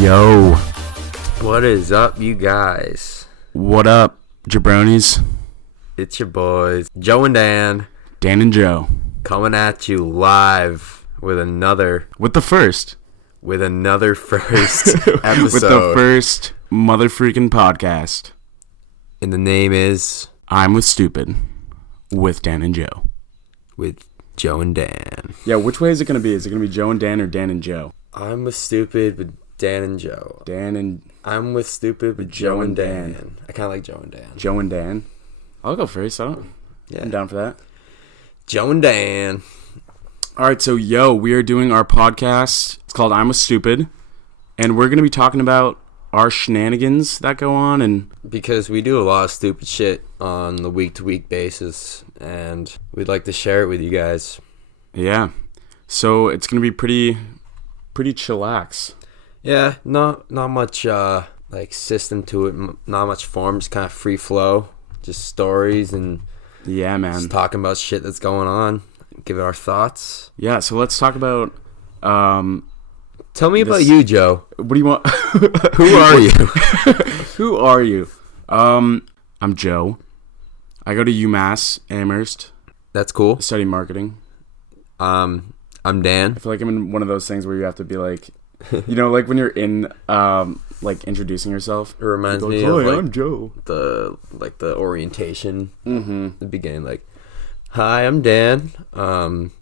Yo. What is up, you guys? What up, jabronis? It's your boys, Joe and Dan. Dan and Joe. Coming at you live with another first episode. With the first motherfreaking podcast. And the name is I'm with Stupid with Dan and Joe. With Joe and Dan. Yeah, which way is it going to be? Is it going to be Joe and Dan or Dan and Joe? I'm with Stupid with Dan and Joe. I'm with Stupid with Joe and Dan. I kind of like Joe and Dan. Joe and Dan. I'll go first. I'm down for that. Joe and Dan. All right, so we are doing our podcast. It's called I'm with Stupid, and we're going to be talking about our shenanigans that go on, and because we do a lot of stupid shit on the week-to-week basis, and we'd like to share it with you guys. Yeah, so it's going to be pretty chillax. Yeah, not much like system to it, not much form, just kind of free flow, just stories and just talking about shit that's going on, give it our thoughts. Yeah, so let's talk about tell me about you, Joe. What do you want? Who are you? Who are you? I'm Joe. I go to UMass Amherst. That's cool. I study marketing. I'm Dan. I feel like I'm in one of those things where you have to be like, like when you're in like introducing yourself. It reminds me of like, I'm Joe. The orientation. The beginning, like, hi, I'm Dan.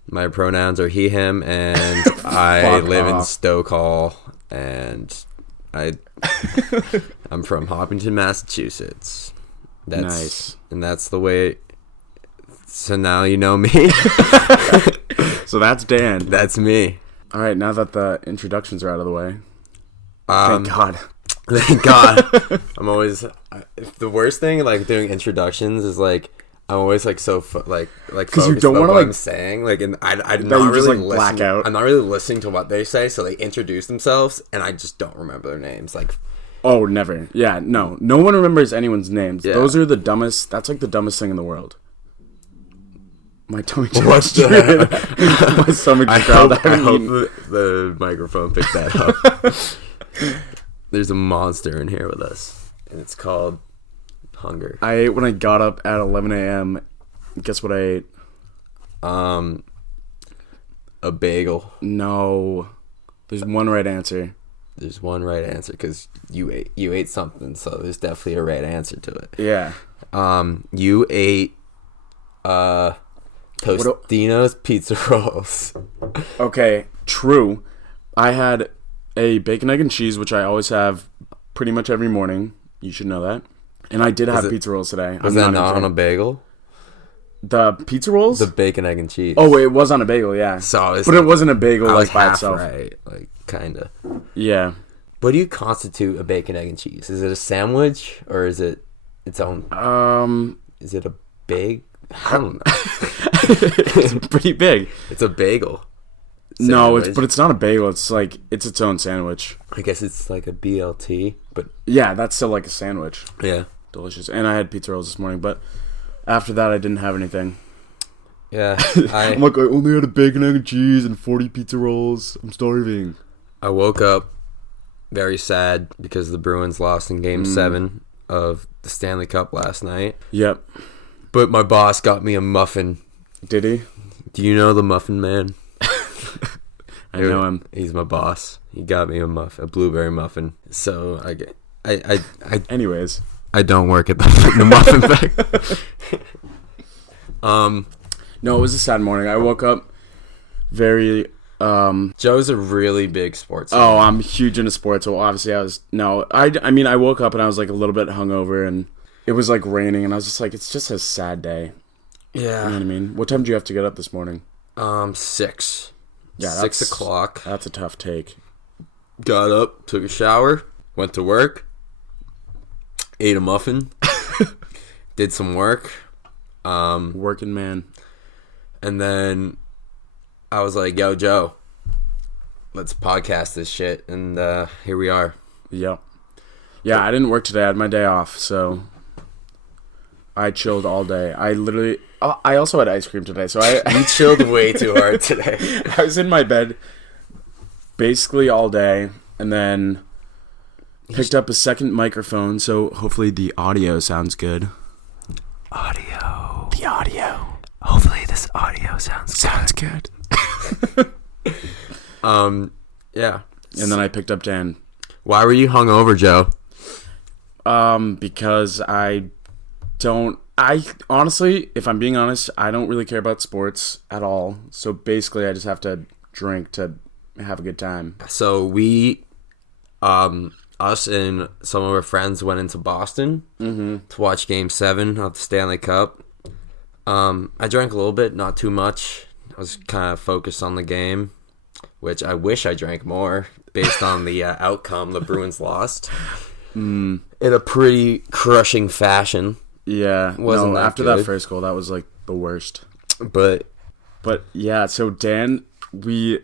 My pronouns are he, him, and I live in Stoke Hall, and I'm from Hopkinton, Massachusetts. That's nice. And that's the way. So now you know me. So that's Dan. That's me. All right, now that the introductions are out of the way. Thank God. Thank God. I'm always the worst thing like doing introductions is like I'm always like so like because you don't want to like I'm saying like and I'm not really like black out. I'm not really listening to what they say, so they introduce themselves and I just don't remember their names. Like, oh, never. Yeah, no one remembers anyone's names. Yeah. Those are the dumbest. That's like the dumbest thing in the world. My tummy just my stomach just growled. I hope the microphone picked that up. There's a monster in here with us, and it's called hunger. I ate when I got up at 11 a.m. Guess what I ate? A bagel. No, there's one right answer. There's one right answer because you ate something, so there's definitely a right answer to it. Yeah. You ate Tostino's pizza rolls. Okay, true. I had a bacon, egg, and cheese, which I always have pretty much every morning. You should know that. And I did have pizza rolls today. Was that not on a bagel? The pizza rolls? The bacon, egg, and cheese. Oh, wait, it was on a bagel, yeah. But it wasn't a bagel like by itself. Right, like kind of. Yeah. What do you constitute a bacon, egg, and cheese? Is it a sandwich or is it its own? Is it a big? I don't know. It's pretty big. It's a bagel. Sandwich. No, but it's not a bagel. It's like it's its own sandwich. I guess it's like a BLT, but yeah, that's still like a sandwich. Yeah, delicious. And I had pizza rolls this morning, but after that, I didn't have anything. Yeah, I'm like I only had a bacon, egg, and cheese and 40 pizza rolls. I'm starving. I woke up very sad because the Bruins lost in Game 7 of the Stanley Cup last night. Yep. But my boss got me a muffin. Did he? Do you know the Muffin Man? I know him. He's my boss. He got me a blueberry muffin. So I anyways, I don't work at the muffin factory. No, it was a sad morning. I woke up very Joe's a really big sports fan. Oh, I'm huge into sports. So obviously I mean I woke up and I was like a little bit hungover and it was like raining and I was just like it's just a sad day. Yeah. You know what I mean? What time did you have to get up this morning? 6. Yeah, 6 o'clock. That's a tough take. Got up, took a shower, went to work, ate a muffin, did some work. Working man. And then I was like, yo, Joe, let's podcast this shit, and here we are. Yep. Yeah, I didn't work today. I had my day off, so I chilled all day. I also had ice cream today, so You chilled way too hard today. I was in my bed basically all day, and then picked up a second microphone, so hopefully the audio sounds good. The audio. Hopefully this audio sounds good. Yeah. And then I picked up Dan. Why were you hungover, Joe? Because I honestly, if I'm being honest, I don't really care about sports at all. So basically, I just have to drink to have a good time. So we, us and some of our friends went into Boston to watch Game 7 of the Stanley Cup. I drank a little bit, not too much. I was kind of focused on the game, which I wish I drank more based on the outcome. The Bruins lost in a pretty crushing fashion. Yeah, after that first goal, that was like the worst. But yeah, so Dan, we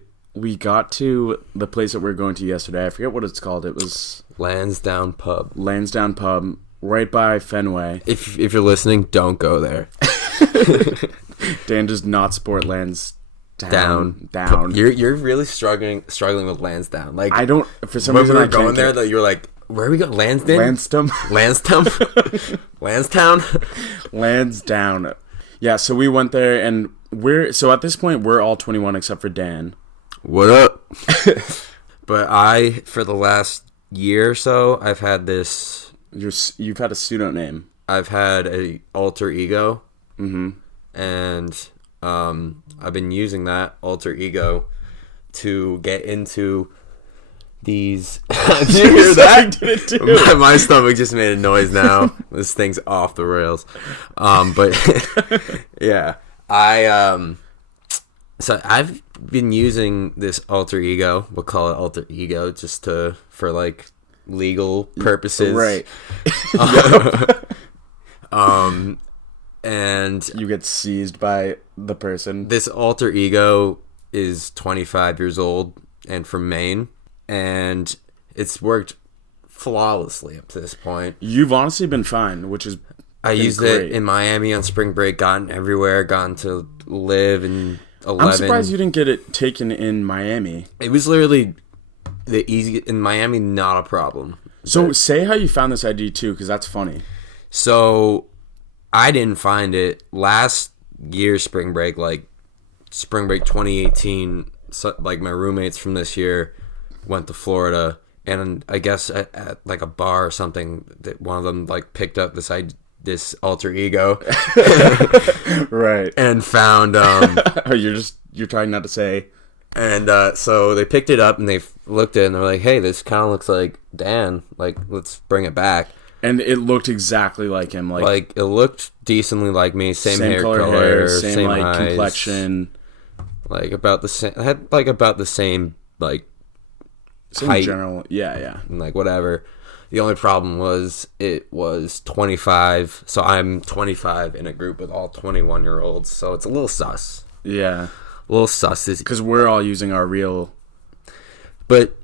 got to the place that we were going to yesterday. I forget what it's called. It was Lansdowne Pub, right by Fenway. If you're listening, don't go there. Dan does not support Lansdowne. Down. You're really struggling with Lansdowne. Like, I don't. For some when reason, we were I can't going there, that you're like, where are we going? Lansdowne. Lansdowne. Yeah. So we went there, and at this point we're all 21 except for Dan. What up? But for the last year or so, I've had this. You've had a pseudonym. I've had a alter ego. Mm-hmm. And I've been using that alter ego to get into these. Did you hear that? My stomach just made a noise now. This thing's off the rails. But yeah, so I've been using this alter ego. We'll call it alter ego just for like legal purposes, right? And you get seized by the person. This alter ego is 25 years old and from Maine, and it's worked flawlessly up to this point. You've honestly been fine, which is I used great. It in Miami on spring break, gotten everywhere, gotten to live in 11. I'm surprised you didn't get it taken in Miami. It was literally the easy in Miami, not a problem. So say how you found this ID too, because that's funny. So I didn't find it last year spring break, like spring break 2018. So, like my roommates from this year went to Florida, and I guess at like a bar or something, that one of them like picked up this alter ego, right? And found you're trying not to say. And so they picked it up and they looked at it and they're like, "Hey, this kind of looks like Dan. Like, let's bring it back." And it looked exactly like him. Like it looked decently like me. Same hair color, same like eyes, complexion. Like about the same. I had like about the same like same height. General, yeah. And like whatever. The only problem was it was 25. So I'm 25 in a group with all 21-year-olds. So it's a little sus. Yeah. A little sus. Because we're all using our real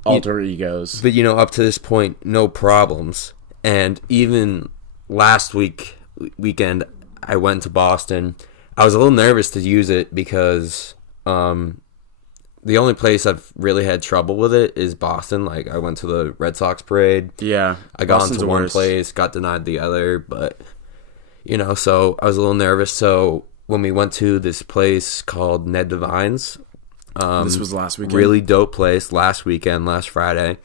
alter egos. But up to this point, no problems. And even last weekend, I went to Boston. I was a little nervous to use it because the only place I've really had trouble with it is Boston. Like, I went to the Red Sox parade. Yeah. I got into one place, got denied the other. But, so I was a little nervous. So when we went to this place called Ned Devine's. This was last weekend? Really dope place. Last Friday.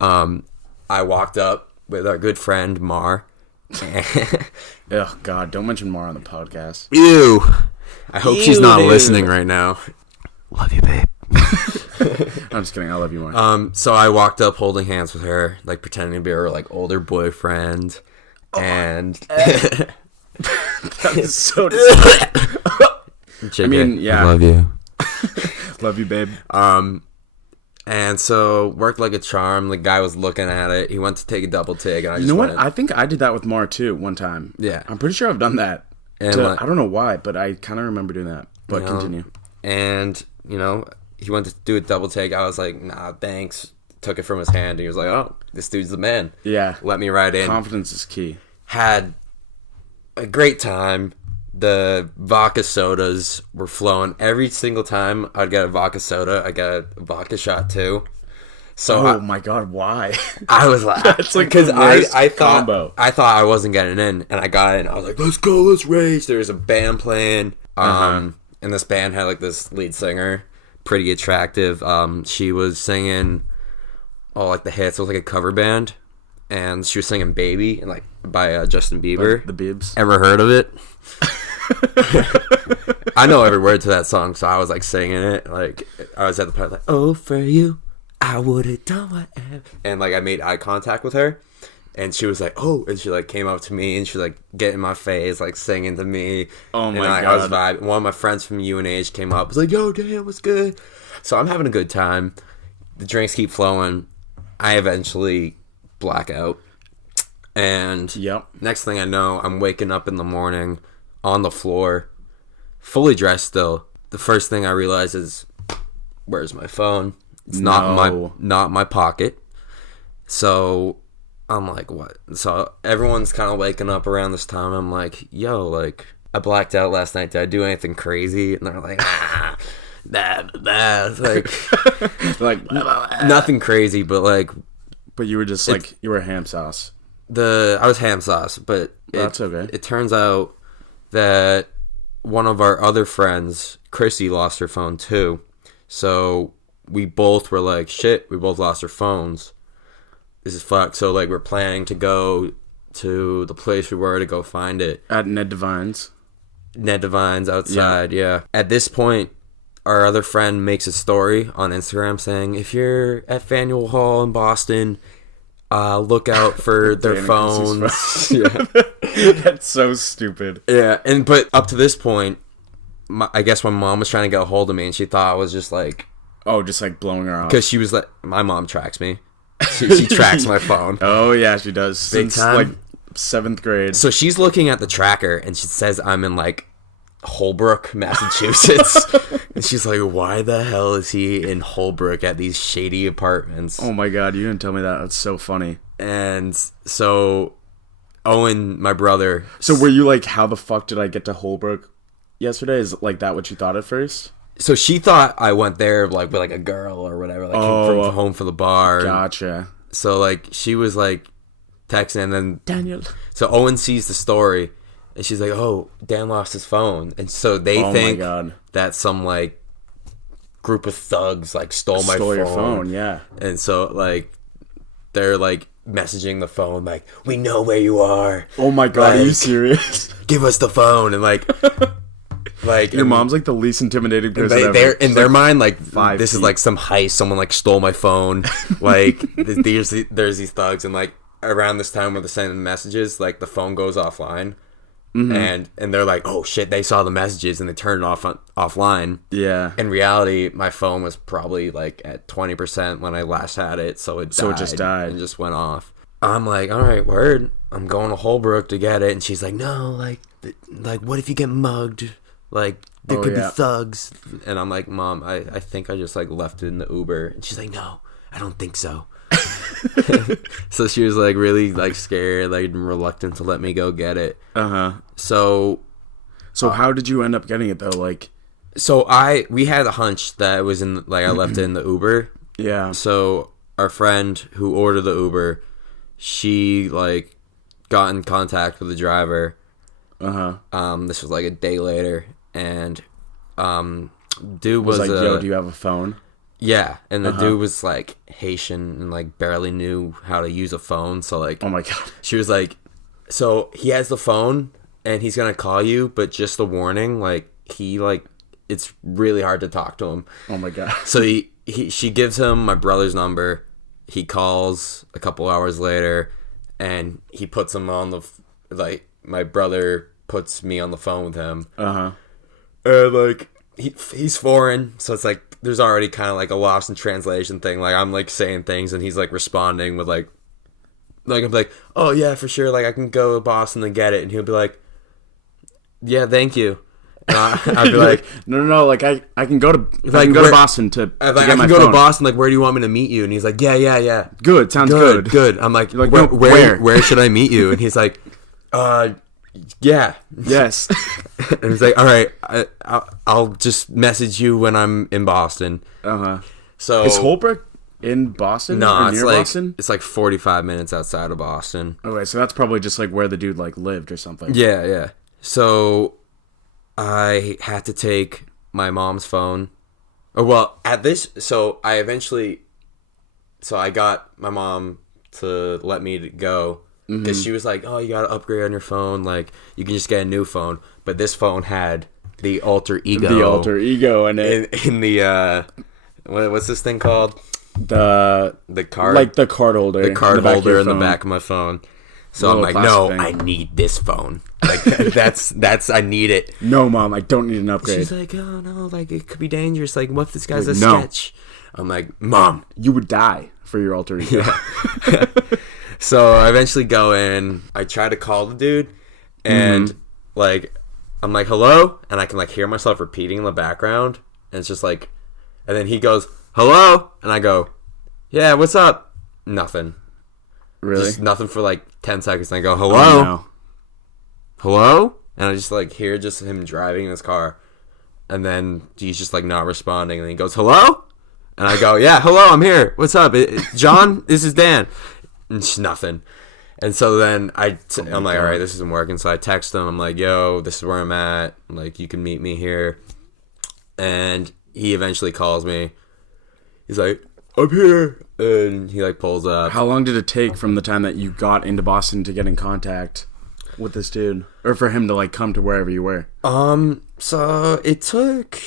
I walked up with our good friend Mar. Oh God! Don't mention Mar on the podcast. Ew. I hope she's not listening right now. Love you, babe. I'm just kidding. I love you more. So I walked up holding hands with her, like pretending to be her like older boyfriend, and that is so disgusting. I mean, yeah. I love you. Love you, babe. And so worked like a charm. The guy was looking at it. He went to take a double take. And I you know what? I think I did that with Mar too one time. Yeah, I'm pretty sure I've done that. And I don't know why, but I kind of remember doing that. But continue. And he went to do a double take. I was like, nah, thanks. Took it from his hand. And he was like, oh, this dude's the man. Yeah. Let me ride in. Confidence is key. Had a great time. The vodka sodas were flowing. Every single time I'd get a vodka soda, I got a vodka shot too. So my god, why? I was like, that's like because I thought combo. I wasn't getting in, and I got in. I was like, let's go, let's race. There was a band playing, and this band had like this lead singer, pretty attractive. She was singing all like the hits. It was like a cover band, and she was singing "Baby" and like by Justin Bieber. Like the Biebs. Ever heard of it? I know every word to that song, so I was like singing it. Like I was at the part like, "Oh, for you, I would have done whatever," and like I made eye contact with her, and she was like, "Oh," and she like came up to me and she like get in my face, like singing to me. Oh my god! god! I was vibing. One of my friends from UNH came up, was like, "Yo, damn, what's good?" So I'm having a good time. The drinks keep flowing. I eventually black out, and next thing I know, I'm waking up in the morning on the floor, fully dressed still. The first thing I realize is, where's my phone? It's not my pocket. So I'm like, what? So everyone's kind of waking up around this time. I'm like, yo, like I blacked out last night. Did I do anything crazy? And they're like, nah. Like nothing crazy, but like. But you were just like you were ham sauce. I was ham sauce, but that's okay. It turns out that one of our other friends, Chrissy, lost her phone too. So we both were like, shit, we both lost our phones. This is fucked. So like we're planning to go to the place we were to go find it. At Ned Devine's. Ned Devine's outside, yeah. At this point, our other friend makes a story on Instagram saying, if you're at Faneuil Hall in Boston, look out for their phones. Yeah. That's so stupid. Yeah, but up to this point, I guess my mom was trying to get a hold of me, and she thought I was just like... Oh, just like blowing her off. Because she was like... My mom tracks me. She tracks my phone. Oh, yeah, she does. Since like 7th grade. So she's looking at the tracker, and she says I'm in like Holbrook, Massachusetts. And she's like, why the hell is he in Holbrook at these shady apartments? Oh my god, you didn't tell me that. That's so funny. And so Owen, my brother... So were you like, how the fuck did I get to Holbrook yesterday? Is like that what you thought at first? So she thought I went there like with like a girl or whatever, like from home from the bar. Gotcha. So like she was like texting, and then Daniel. So Owen sees the story, and she's like, "Oh, Dan lost his phone," and so they think that some like group of thugs like stole your phone. Yeah. And so like they're like messaging the phone like, "We know where you are." Oh my god, like, are you serious? Give us the phone. And like. Like your mom's like the least intimidating person ever. They're in their mind like this is like some heist. Someone like stole my phone. Like there's these thugs, and like around this time where they're sending messages, like the phone goes offline, and they're like, oh shit, they saw the messages and they turned it offline. Yeah. In reality, my phone was probably like at 20% when I last had it, so it just died and just went off. I'm like, all right, word. I'm going to Holbrook to get it, and she's like, no, like what if you get mugged? Like, there could be thugs. And I'm like, Mom, I think I just, like, left it in the Uber. And she's like, no, I don't think so. So she was, like, really, like, scared, like, reluctant to let me go get it. Uh-huh. So how did you end up getting it, though? Like... So we had a hunch that it was in, like, I left it in the Uber. Yeah. So our friend who ordered the Uber, she, like, got in contact with the driver. Uh-huh. This was, like, a day later. And dude was like, yo, do you have a phone? Yeah, and the dude was like Haitian and like barely knew how to use a phone. So like, oh my god, she was like, so he has the phone and he's gonna call you, but just a warning, like it's really hard to talk to him. Oh my god. So she gives him my brother's number. He calls a couple hours later, and he puts him on my brother puts me on the phone with him. And, like, he's foreign, so it's, like, there's already kind of, like, a lost in translation thing. Like, I'm, like, saying things, and he's, like, responding with, like, I'm like, oh, yeah, for sure, like, I can go to Boston and get it. And he'll be like, yeah, thank you. I'd be like, no, like I can go to to Boston to I can go to Boston. Like, where do you want me to meet you? And he's like, yeah. Good, sounds good. Good. I'm like, where should I meet you? And he's like, yeah, yes. And he's like, all right, I'll just message you when I'm in Boston. So is Holbrook in Boston? No, or near Boston? It's like 45 minutes outside of Boston. Okay, so that's probably just like where the dude like lived or something. Yeah. So I had to take my mom's phone. So I got my mom to let me go because she was like, "Oh, you gotta upgrade on your phone. Like, you can just get a new phone." But this phone had the alter ego. The alter ego in it. In the what's this thing called? The card, like the card holder. The card holder in the back of my phone. So I'm like, no, thing. I need this phone. Like that's I need it. No, Mom, I don't need an upgrade. She's like, oh no, like it could be dangerous. Like, what if this guy's a sketch? I'm like, Mom, you would die for your alter ego. Yeah. So I eventually go in. I try to call the dude, and like, I'm like, hello, and I can like hear myself repeating in the background, and it's just like, and then he goes, hello, and I go, yeah, what's up? Nothing. Really? Just nothing for like 10 seconds. And I go, hello? Oh, no. Hello? And I just like hear just him driving in his car. And then he's just like not responding. And then he goes, hello? And I go, yeah, hello, I'm here. What's up? John? This is Dan. And it's nothing. And so then I'm like, all right, this isn't working. So I text him. I'm like, yo, this is where I'm at. Like, you can meet me here. And he eventually calls me. He's like, I'm here. And he like pulls up. How long did it take from the time that you got into Boston to get in contact with this dude, or for him to like come to wherever you were? So it took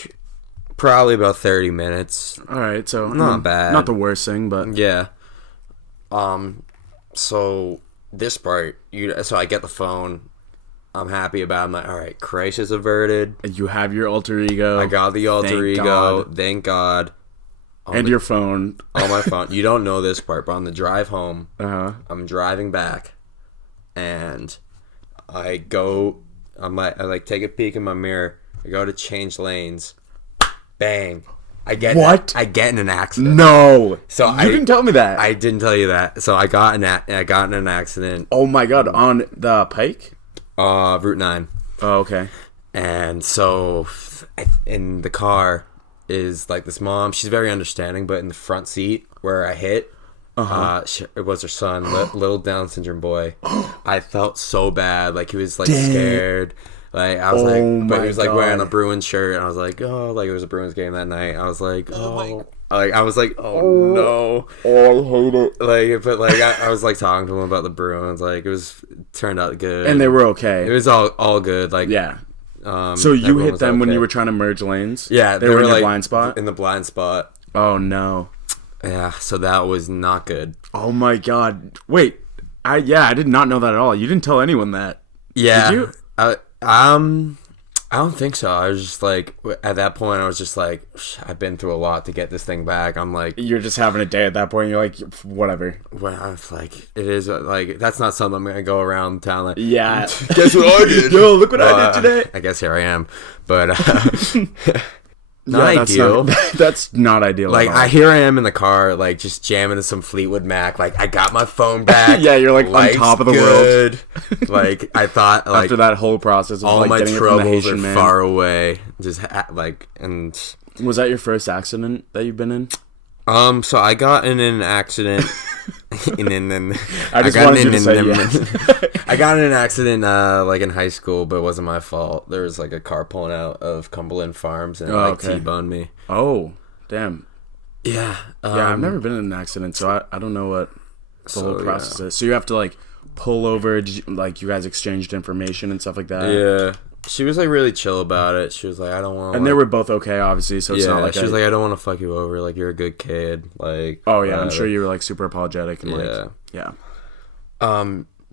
probably about 30 minutes. All right, so not bad, not the worst thing, but yeah. So this part, so I get the phone. I'm happy about it. I'm like, all right, crisis averted. You have your alter ego. I got the alter ego. Thank God. And your phone. On my phone. You don't know this part, but on the drive home, I'm driving back, and I take a peek in my mirror. I go to change lanes. Bang. I get in an accident. No. So you didn't tell me that. I didn't tell you that. So I got in an accident. Oh my God! On the Pike? Route 9. Oh, okay. And so in the car is like this mom. She's very understanding, but in the front seat where I hit, it was her son, little Down syndrome boy. I felt so bad. Like, he was like scared. Like, I was but he was like wearing a Bruins shirt, and I was like, oh, like it was a Bruins game that night. I was like, oh no. I hate it. Like, but like I was like talking to him about the Bruins. Like, turned out good, and they were okay. It was all good. Like, yeah. So you hit them when you were trying to merge lanes? Yeah, they were in the blind spot. In the blind spot. Oh no. Yeah, so that was not good. Oh my God! Wait, I did not know that at all. You didn't tell anyone that. Yeah. Did you? I don't think so. I was just like, at that point, I was just like, I've been through a lot to get this thing back. I'm like, you're just having a day at that point. You're like, whatever. Well, I was like, it is like, that's not something I'm gonna go around town like, yeah. Guess what I did? Yo, look what I did today. I guess here I am, but not ideal. That's not ideal. Like, here I am in the car, like just jamming to some Fleetwood Mac. Like, I got my phone back. Yeah, you're like on top of the world. Like, I thought, like, after that whole process, of all like my getting troubles it from the Haitian are man. far away. Just and was that your first accident that you've been in? So I got in an accident. I got in an accident like in high school, but it wasn't my fault. There was like a car pulling out of Cumberland Farms and T-boned me. Oh, damn. Yeah. I've never been in an accident, so I don't know what the whole process is. So you have to like pull over, like you guys exchanged information and stuff like that. Yeah. She was like really chill about it. She was like, I don't want to. And they were both okay, obviously. So it's not like she was like, I don't want to fuck you over. Like, you're a good kid. Like, oh yeah, I'm sure you were like super apologetic and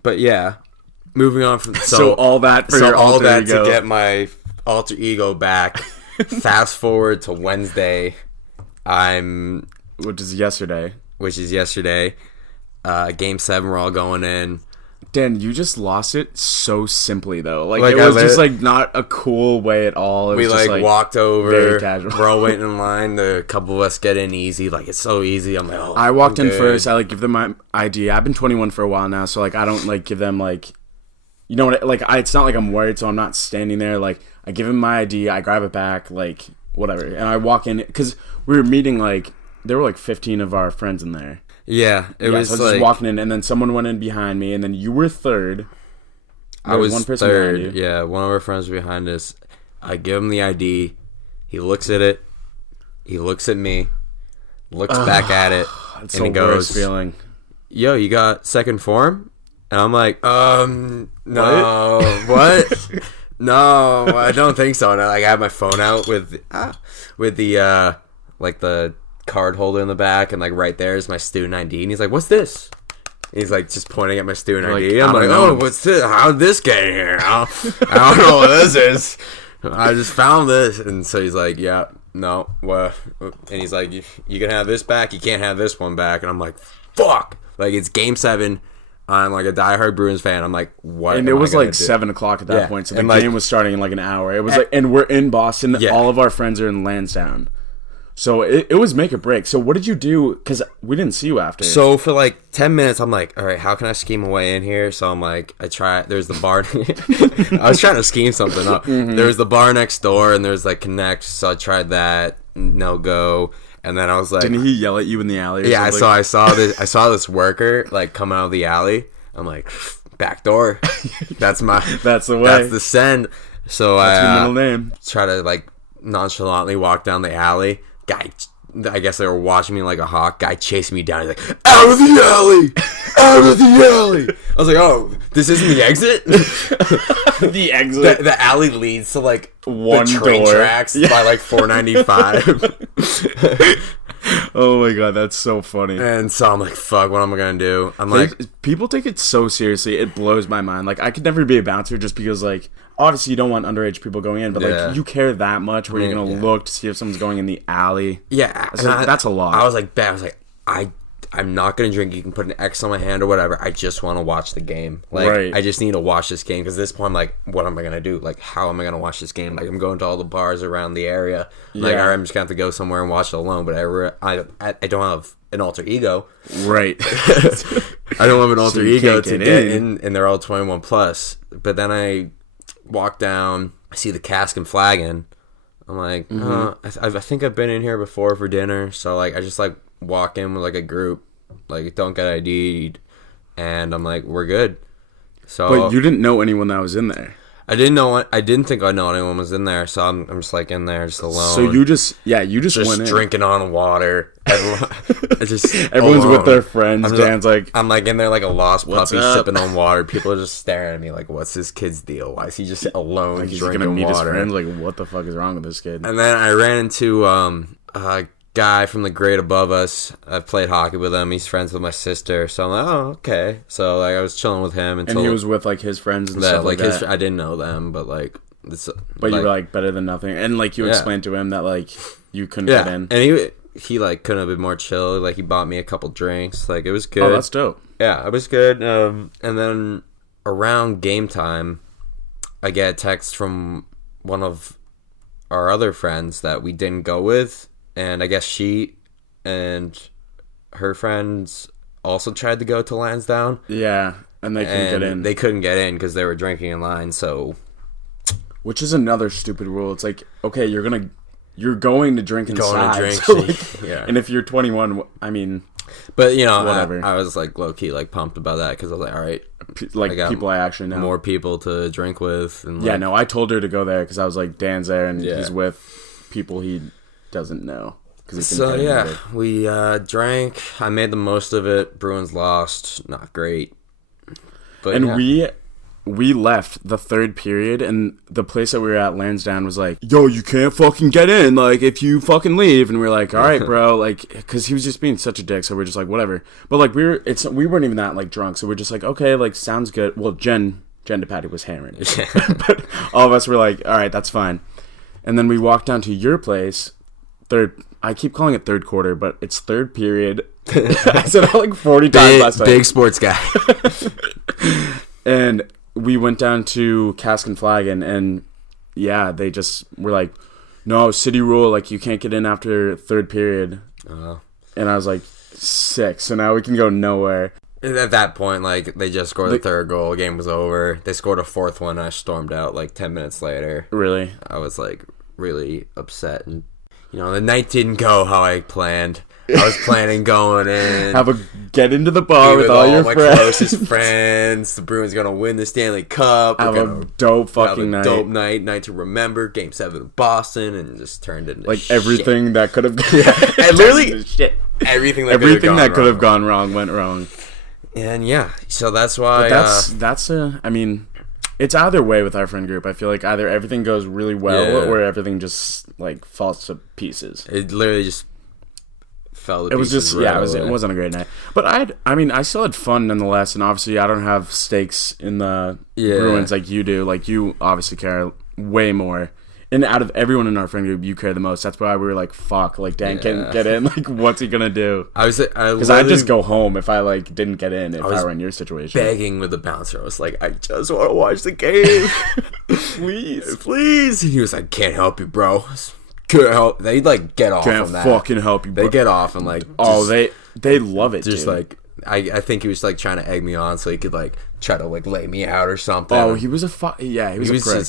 But yeah, moving on from so all that for your alter ego. To get my alter ego back. Fast forward to Wednesday, which is yesterday. Game 7, we're all going in. Dan, you just lost it so simply though. Like it was just like not a cool way at all. It we was just, like walked over. Very casual. We're all waiting in line. A couple of us get in easy. Like it's so easy. I'm like, oh. I walked in first. I like give them my ID. I've been 21 for a while now, so like I don't like give them like, you know what? Like it's not like I'm worried, so I'm not standing there. Like I give them my ID. I grab it back. Like whatever, and I walk in because we were meeting like there were like 15 of our friends in there. Yeah, it was so I was like just walking in, and then someone went in behind me, and then you were third. I was one person third. Yeah, one of our friends behind us. I give him the ID. He looks at it. He looks at me. Looks back at it, and he goes, feeling. "Yo, you got second form?" And I'm like, no, what? No, I don't think so. And I have my phone out with the like the card holder in the back, and like right there is my student ID, and he's like, "What's this?" He's like just pointing at my student ID. I'm like, "Oh, what's this? How'd this get here? I don't know what this is. I just found this." And so he's like, "Yeah, no, what?" And he's like, "You can have this back. You can't have this one back." And I'm like, "Fuck!" Like it's Game 7. I'm like a diehard Bruins fan. I'm like, what? And it was like 7 o'clock at that point, so the game was starting in like an hour. It was like, and we're in Boston. Yeah. All of our friends are in Lansdowne. So it was make or break. So what did you do? Because we didn't see you after. So for like 10 minutes, I'm like, all right, how can I scheme a way in here? So I'm like, there's the bar. I was trying to scheme something up. Mm-hmm. There's the bar next door, and there's like Connect. So I tried that. No go. And then I was like, didn't he yell at you in the alley? Yeah, I saw this worker like coming out of the alley. I'm like, back door. That's the way. That's the send. So that's your middle name. Try to like nonchalantly walk down the alley. Guy, I guess they were watching me like a hawk. Guy chasing me down. He's like, out of the alley, out of the alley. I was like, oh, this isn't the exit. The exit. The alley leads to like one the train door. Tracks by like 495. Oh my god, that's so funny. And so I'm like, fuck, what am I gonna do? I'm like, people take it so seriously. It blows my mind. Like I could never be a bouncer just because like obviously you don't want underage people going in, but like you care that much where you're gonna look to see if someone's going in the alley. Yeah, that's a lot. I was like, I'm not gonna drink. You can put an X on my hand or whatever. I just want to watch the game. Like I just need to watch this game because at this point I'm like, what am I gonna do? Like, how am I gonna watch this game? Like I'm going to all the bars around the area. Like, all right, I'm just gonna have to go somewhere and watch it alone. But I don't have an alter ego. Right. I don't have an alter ego to get in, and they're all 21 plus. But then I walk down, I see the cask and flagon. I'm like, I think I've been in here before for dinner. So like, I just like walk in with like a group, like don't get ID'd, and I'm like, we're good. So but you didn't know anyone that was in there. I didn't think I know anyone was in there, so I'm just like in there just alone. So you just went in. Drinking on water. Everyone's alone. with their friends. I'm like in there like a lost puppy sipping on water. People are just staring at me like, what's this kid's deal? Why is he just alone like drinking gonna meet water? His friends? Like, what the fuck is wrong with this kid? And then I ran into a guy from the grade above us. I've played hockey with him. He's friends with my sister, so I'm like, oh, okay. So like I was chilling with him until, and he was with like his friends and stuff like that. I didn't know them, but like this. But you were like better than nothing, and like you explained to him that like you couldn't get in, and he like couldn't have been more chill. Like he bought me a couple drinks. Like it was good. Oh, that's dope. Yeah, it was good. And then around game time, I get a text from one of our other friends that we didn't go with. And I guess she and her friends also tried to go to Lansdowne. Yeah, and they couldn't get in. They couldn't get in because they were drinking in line. So, which is another stupid rule. It's like, okay, you're going to drink inside. Going to drink, so like, yeah. And if you're 21, I mean, but you know, whatever. I was like low key like pumped about that because I was like, all right, like people I actually know, more people to drink with. And yeah, no, I told her to go there because I was like, Dan's there and he's with people he doesn't know. So yeah, we drank. I made the most of it. Bruins lost, not great. But and we left the third period, and the place that we were at, Lansdowne, was like, "Yo, you can't fucking get in. Like, if you fucking leave." And we were like, "All right, bro." Like, because he was just being such a dick. So we're just like, whatever. But like, we weren't even that like drunk. So we're just like, okay, like sounds good. Well, Jen DePatty was hammering it, but all of us were like, all right, that's fine. And then we walked down to your place. I keep calling it third quarter, but it's third period. I said it like 40 times last night. Big sports guy. And we went down to Cask and Flagon, and yeah, they just were like, no, city rule, like you can't get in after third period. And I was like, sick. So now we can go nowhere. At that point, like, they just scored the third goal. The game was over. They scored a fourth one. I stormed out, like, 10 minutes later. Really? I was, like, really upset. And, you know, the night didn't go how I planned. I was planning going in. Get into the bar with all your my friends. closest friends. The Bruins going to win the Stanley Cup. Have a dope fucking night. Dope night to remember. Game 7 of Boston. And just turned into like, shit. everything that could have... And literally, everything that could have gone wrong went wrong. And yeah, so that's why. But I mean, it's either way with our friend group. I feel like either everything goes really well or everything just like falls to pieces. It literally just fell to pieces. It was just it wasn't a great night. But I still had fun nonetheless. And obviously, I don't have stakes in the Bruins like you do. Like you obviously care way more. And out of everyone in our friend group, you care the most. That's why we were like, "Fuck!" Like Dan can't get in. Like, what's he gonna do? Because I'd just go home if I like didn't get in. If I were in your situation, begging with the bouncer, I was like, "I just want to watch the game, please." And he was like, "Can't help you, bro. Can't help." They like get off. Can't on that. fucking help you. Bro. They get off and like, they love it. Just dude. like. I think he was like trying to egg me on so he could like try to like lay me out or something. Oh, he was he was a prick.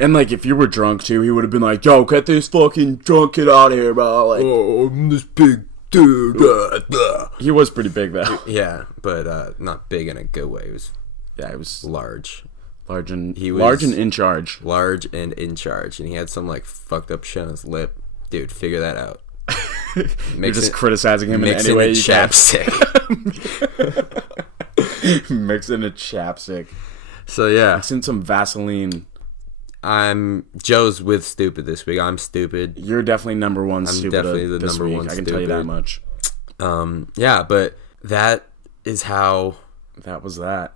And like if you were drunk too, he would have been like, "Yo, get this fucking drunk kid out of here, bro." Like, oh, I'm this big dude. He was pretty big though. Yeah, but not big in a good way. He was large. Large and in charge. Large and in charge, and he had some like fucked up shit on his lip. Dude, figure that out. You're just criticizing him in any way you chapstick. Mixing a chapstick. So yeah, mix in some Vaseline. Joe's with stupid this week. I'm stupid. You're definitely number one. I'm stupid definitely the this number week. one. I can tell you that much. Yeah, but that is how. That was that.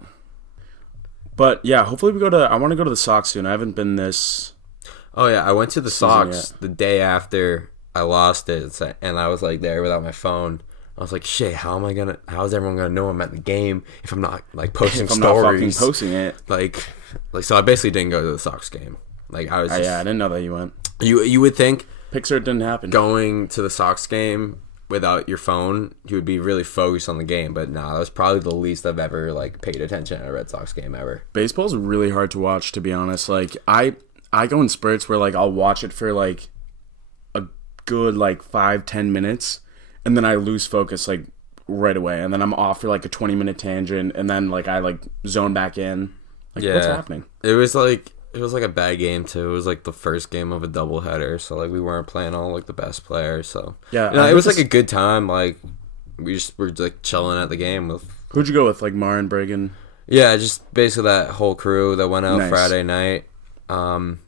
But yeah, hopefully we go to. I want to go to the Sox soon. I haven't been this. Oh yeah, I went to the Sox the day after I lost it, and I was like there without my phone. I was like, shit, how is everyone gonna know I'm at the game if I'm not like posting stories? Not fucking posting it. Like, so I basically didn't go to the Sox game. Like I was. I didn't know that you went. You would think Pixar didn't happen. Going to the Sox game without your phone, you would be really focused on the game. But nah, that was probably the least I've ever like paid attention at a Red Sox game ever. Baseball's really hard to watch, to be honest. Like I go in spurts where like I'll watch it for like a good like 5-10 minutes. And then I lose focus like right away, and then I'm off for like a 20-minute tangent, and then like I like zone back in. Like, what's happening? It was like a bad game too. It was like the first game of a doubleheader, so like we weren't playing all like the best players. So yeah, it was like a good time. Like we just were like chilling at the game with. Who'd you go with? Like Marin, Bragan? Yeah, just basically that whole crew that went out Friday night. And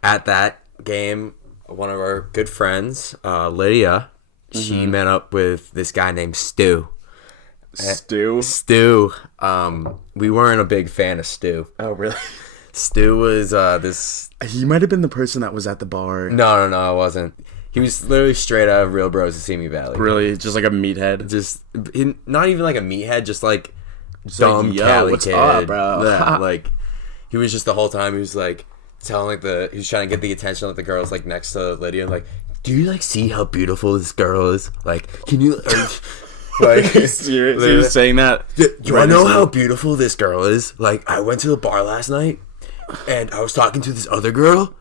at that game, one of our good friends, Lydia, she met up with this guy named Stu. Stu. We weren't a big fan of Stu. Oh, really? Stu was this... He might have been the person that was at the bar. No, it wasn't. He was literally straight out of Real Bros of Simi Valley. Really? Just like a meathead? Not even like a meathead, just like dumb like, Cali what's kid. Up, bro? Yeah, like, he was just the whole time, he was like... telling he was trying to get the attention of the girls like next to Lydia and like, do you like see how beautiful this girl is? Like, can you like serious? He was saying that. You wanna know how beautiful this girl is? Like, I went to the bar last night and I was talking to this other girl,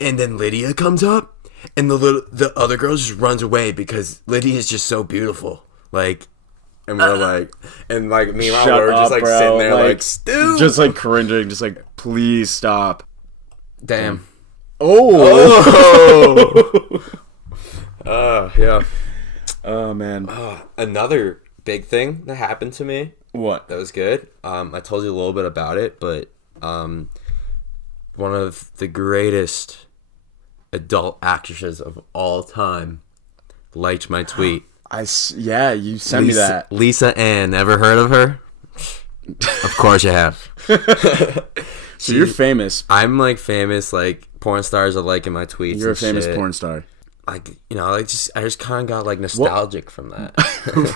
and then Lydia comes up, and the other girl just runs away because Lydia is just so beautiful. Like, and we're like, and like me and my were just like bro. Sitting there like Stu, just like cringing, just like please stop. Damn. Oh. Yeah. Oh man. Another big thing that happened to me. What? That was good. I told you a little bit about it, but one of the greatest adult actresses of all time liked my tweet. You sent me that. Lisa Ann, ever heard of her? Of course you have. So you're famous. I'm like famous. Like porn stars are liking my tweets. You're a famous porn star. Like I just kind of got like nostalgic from that.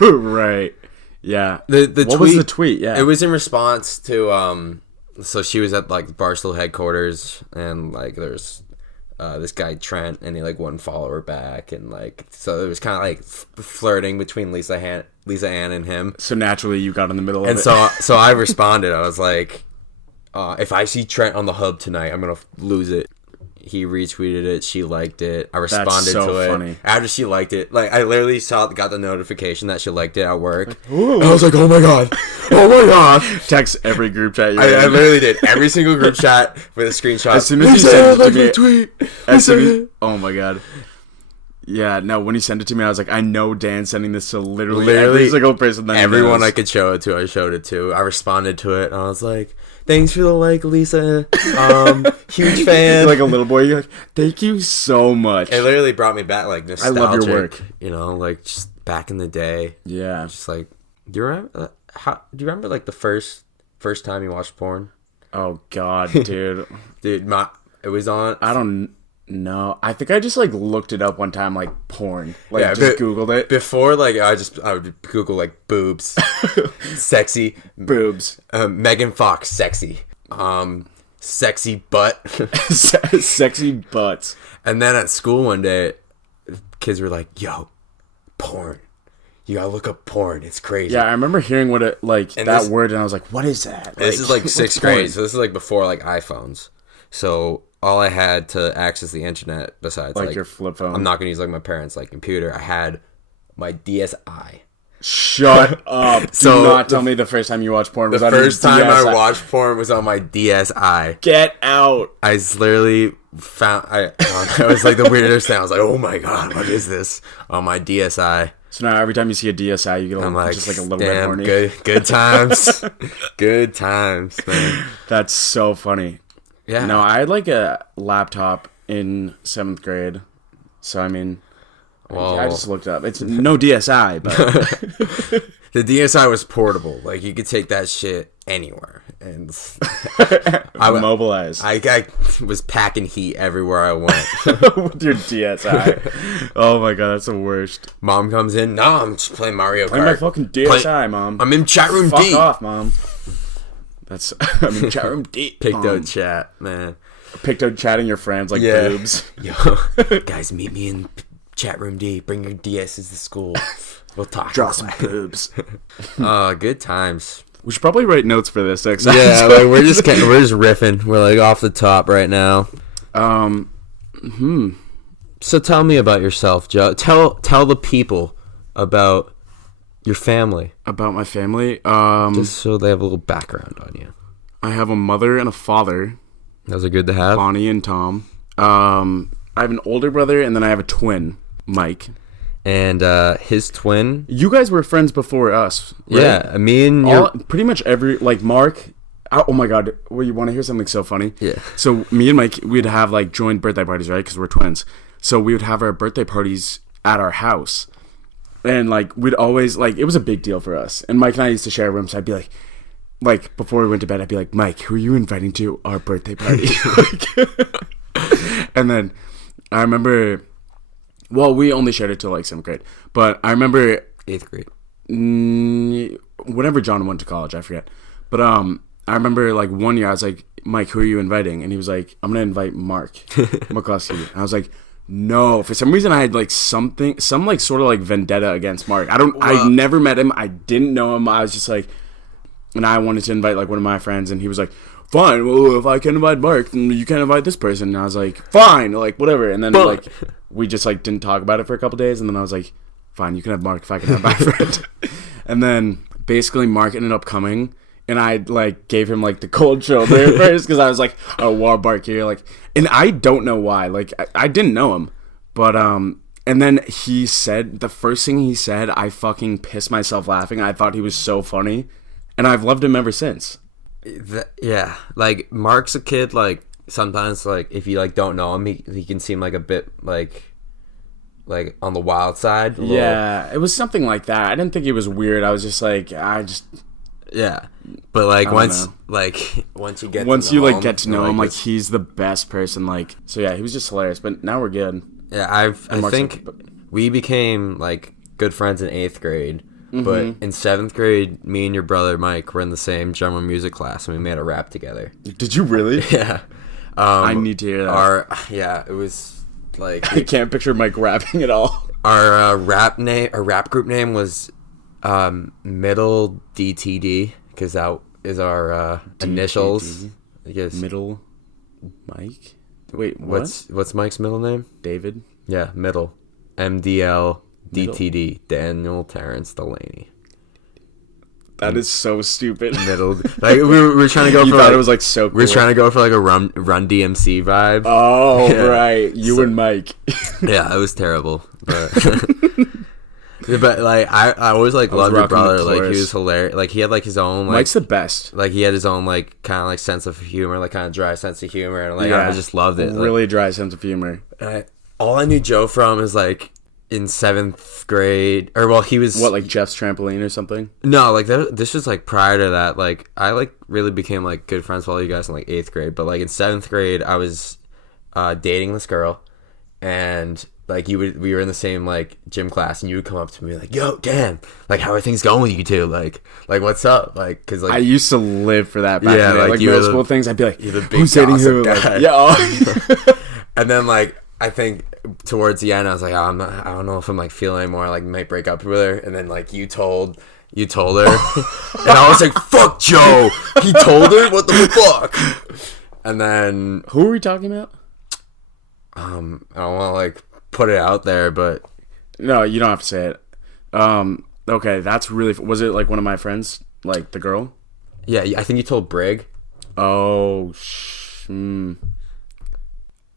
Right. Yeah. The what tweet, was the tweet? Yeah. It was in response to so she was at like Barstool headquarters, and like there's this guy Trent, and he like wouldn't follow her back, and like so it was kind of like flirting between Lisa Ann and him. So naturally, you got in the middle of And it. so I responded. I was like, if I see Trent on the hub tonight, I'm gonna lose it. He retweeted it. She liked it. I responded to it. Funny. After she liked it, like I literally got the notification that she liked it at work. And I was like, oh my god, oh my god. Text every group chat. I literally did every single group chat with a screenshot. As soon as you sent it to me, oh my god. Yeah, no, when he sent it to me, I was like, I know Dan's sending this to literally every single person that everyone knows. I could show it to, I showed it to. I responded to it, and I was like, thanks for the like, Lisa. Huge fan. Like a little boy, you're like, thank you so much. It literally brought me back, like, nostalgic. I love your work. You know, like, just back in the day. Yeah. Just like, do you remember like the first time you watched porn? Oh god, dude. Dude, it was on. I don't know. I think I just like looked it up one time, like porn. Like Yeah, just Googled it. Before, like, I would Google like boobs, sexy, Boobs. Megan Fox, sexy, sexy butt. Sexy butts. And then at school one day, kids were like, yo, porn. You gotta look up porn. It's crazy. Yeah, I remember hearing what it like And that this- word, and I was like, "What is that?" This is like what's sixth porn? grade, so this is like before like iPhones. So all I had to access the internet besides Like like your flip phone. I'm not gonna use like my parents' like computer. I had my DSi. Shut up! So, Do not tell me the first time you watched porn was The on your first time I DSi. watched porn was on my DSi. Get out! I literally found it was like the weirdest thing. I was like, oh my god, what is this on my DSi? So now every time you see a DSi, you get I'm like, just like a little bit damn, horny. good times, good times, man. That's so funny. Yeah, No, I had like a laptop in 7th grade, so I mean, Well, I just looked up. It's no DSi, but the DSi was portable. Like you could take that shit anywhere, and mobilized I was packing heat everywhere I went. with your DSi. Oh my god, that's the worst. Mom comes in. No, I'm just playing Mario Kart. Play my fucking DSi, Mom. I'm in chat room Fuck D. off, Mom. That's I'm in chat room D. Picked Mom. out chat, man. Picked out chatting your friends like Yeah. boobs. Yo, guys, meet me in chat room D. Bring your DSs to school. We'll talk. Draw some boobs. Good times. We should probably write notes for this next Yeah, episode. like we're just riffing. We're like off the top right now. So tell me about yourself, Joe. Tell the people about your family, About my family. just so they have a little background on you. I have a mother and a father, Those are good to have. Bonnie and Tom. I have an older brother, and then I have a twin, Mike. And his twin. You guys were friends before us, right? Yeah, me and your. Pretty much every, like, Mark. Oh my god, well, you want to hear something so funny? Yeah. So me and Mike, we'd have like joint birthday parties, right? Because we're twins. So we would have our birthday parties at our house, and like we'd always like it was a big deal for us. And Mike and I used to share rooms. So I'd be like before we went to bed, I'd be like, Mike, who are you inviting to our birthday party? And then I remember, well, we only shared it till like 7th grade, but I remember 8th grade. whenever John went to college, I forget. But I remember like one year I was like, Mike, who are you inviting? And he was like, I'm gonna invite Mark McCluskey. And I was like, no. For some reason I had like some like sort of like vendetta against Mark. I never met him. I didn't know him. I was just like, and I wanted to invite like one of my friends, and he was like, fine, well, if I can invite Mark, then you can't invite this person. And I was like, fine, like whatever. And then like we just like didn't talk about it for a couple days, and then I was like, fine, you can have Mark if I can have my friend. And then basically Mark ended up coming, and I like gave him like the cold shoulder at first because I was like, oh, wow, Mark here, like, and I don't know why, like I didn't know him, but and then he said the first thing he said, I fucking pissed myself laughing. I thought he was so funny, and I've loved him ever since. Yeah, like Mark's a kid. Like sometimes, like if you like don't know him, he can seem like a bit like on the wild side. Yeah, it was something like that. I didn't think it was weird. I was just like, yeah. But like once know. once you get once to you know like him, get to know you're him, like this- he's the best person. Like, so yeah, he was just hilarious. But now we're good. yeah, I Mark's think we became like good friends in 8th grade. But in 7th grade, me and your brother Mike were in the same general music class, and we made a rap together. Did you really? Yeah. I need to hear that. It was like I can't picture Mike rapping at all. our rap group name was Middle DTD, because that is our initials. I guess. Middle Mike? Wait, what? What's Mike's middle name? David? Yeah, Middle. MDL DTD. Daniel Terrence Delaney. That is so stupid. Middle. Like we were trying to go you for thought like, it was like so cool. We were trying to go for like a Run DMC vibe. Oh, Yeah. right. You and Mike. Yeah, it was terrible. But, but like I always like loved your rocking the brother. Like he chorus. was hilarious. Like he had like his own like Mike's the best. like he had his own like kind of like sense of humor, like kind of dry sense of humor, and like I just loved it. Really dry sense of humor. All I knew Joe from is like in 7th grade, or well, he was What, like Jeff's Trampoline or something? no, like this was like prior to that. Like I like really became like good friends with all you guys in like 8th grade, but like in 7th grade, I was dating this girl, and like we were in the same like gym class, and you would come up to me like, "Yo, Dan, like how are things going with you two? Like what's up?" Like because like I used to live for that back in the day. Like you were middle school things, I'd be like, you're the big who's dating who? gossip guy. Like, yeah. And then like I think towards the end I was like, I don't know if I'm like feeling anymore, like might break up with her. And then like you told her and I was like, fuck Joe, he told her, what the fuck. And then Who are we talking about? I don't want to like put it out there, but No, you don't have to say it. Okay, that's really... Was it like one of my friends? Like the girl? yeah, I think you told Brig. Oh,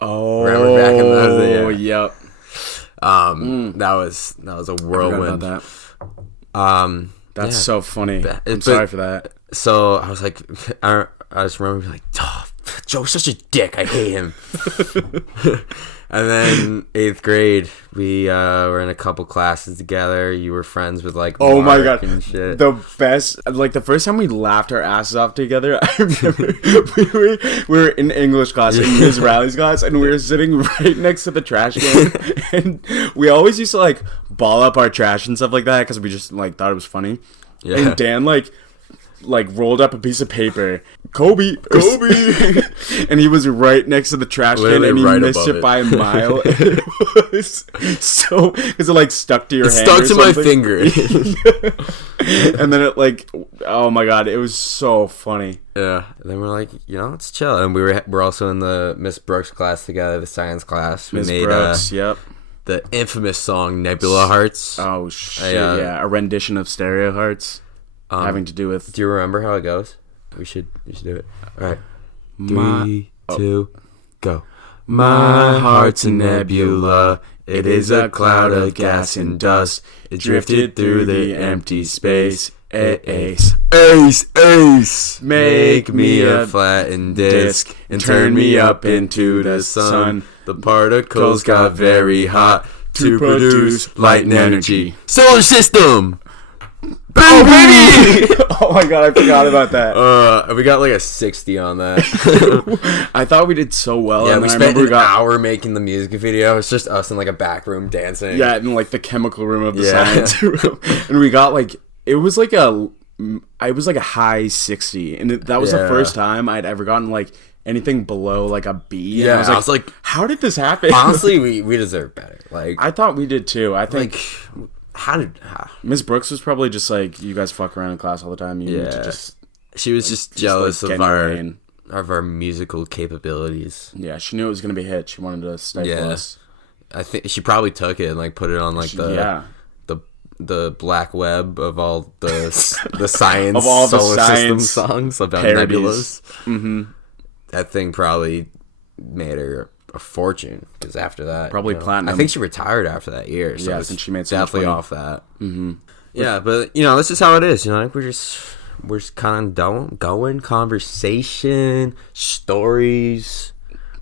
Oh, Remember back in those days? Yep. That was a I forgot whirlwind. about that. That's so funny. I'm But- sorry for that. So I was like, I just remember being like, oh, Joe's such a dick. I hate him. And then 8th grade, we were in a couple classes together. You were friends with like Oh my Mark god, and shit. the best! Like the first time we laughed our asses off together, I remember we were in English class, in Ms. Riley's class, and we were sitting right next to the trash can, and we always used to like ball up our trash and stuff like that because we just like thought it was funny. Yeah. And Dan like rolled up a piece of paper, Kobe, and he was right next to the trash can, Literally and he right missed above it it. by a mile. It was so because it like stuck to your hand. Stuck or to my something. finger. And then it like, oh my god, it was so funny. Yeah. And then we're like, let's chill. And we're also in the Miss Brooks class together, the science class. We Ms. made Brooks, yep. the infamous song Nebula Hearts. Oh shit, Yeah. yeah, a rendition of Stereo Hearts, having to do with. Do you remember how it goes? We should do it. All right. My- 3, 2, go. My heart's a nebula. It is a cloud of gas and dust. It drifted through the empty space. Ace, ace, ace. Make me a flattened disc and turn me up into the sun. The particles got very hot to produce light and energy. Solar system. Boom, baby! Oh my god, I forgot about that. We got like a 60 on that. I thought we did so well. Yeah, and we then I spent remember an hour making the music video. It's just us in like a back room dancing. Yeah, in like the chemical room of the Yeah. science room, and we got like it was like a high 60, and that was the Yeah. first time I'd ever gotten like anything below like a B. And Yeah, I was like, how did this happen? honestly, we deserve better. Like, I thought we did too. I think how did Miss Brooks was probably just like, you guys fuck around in class all the time. You need to Yeah. just she was just jealous like, of get in your our lane. musical capabilities. Yeah, she knew it was gonna be a hit. She wanted to stifle Yeah. us. I think she probably took it and like put it on like the black web of all the science Of all the solar system science songs about parodies. nebulas. Mm-hmm. That thing probably made her a fortune because after that, Probably platinum. I think she retired after that year. So Yeah, it's since she made so much definitely money. off that. Mm-hmm. Yeah, but this is how it is. Like we're just kind of going conversation, stories.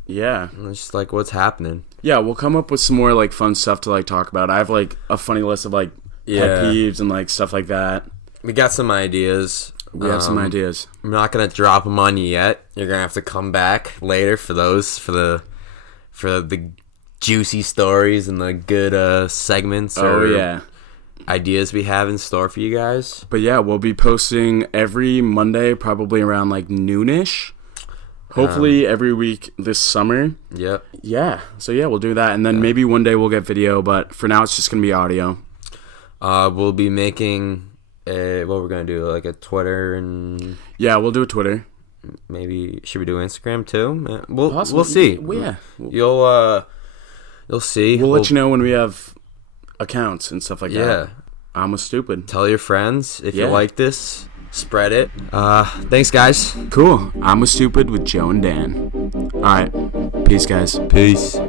Yeah. It's just like what's happening. Yeah, we'll come up with some more like fun stuff to like talk about. I have like a funny list of like Yeah. pet peeves and like stuff like that. We got some ideas. We have some ideas. I'm not gonna drop them on you yet. You're gonna have to come back later for those for the juicy stories and the good segments. Oh or yeah. ideas we have in store for you guys. But yeah, we'll be posting every Monday, probably around like noonish. Hopefully every week this summer. Yep. Yeah. So yeah, we'll do that. And then maybe one day we'll get video, but for now it's just going to be audio. We'll be making what we're going to do, like a Twitter and... Yeah, we'll do a Twitter. Maybe, should we do Instagram too? We'll Possibly. see. Yeah. You'll see. We'll let you know when we have accounts and stuff like that. Yeah. I'm a stupid. Tell your friends if you like this. Spread it. Thanks, guys. Cool. I'm a stupid with Joe and Dan. All right. Peace, guys. Peace.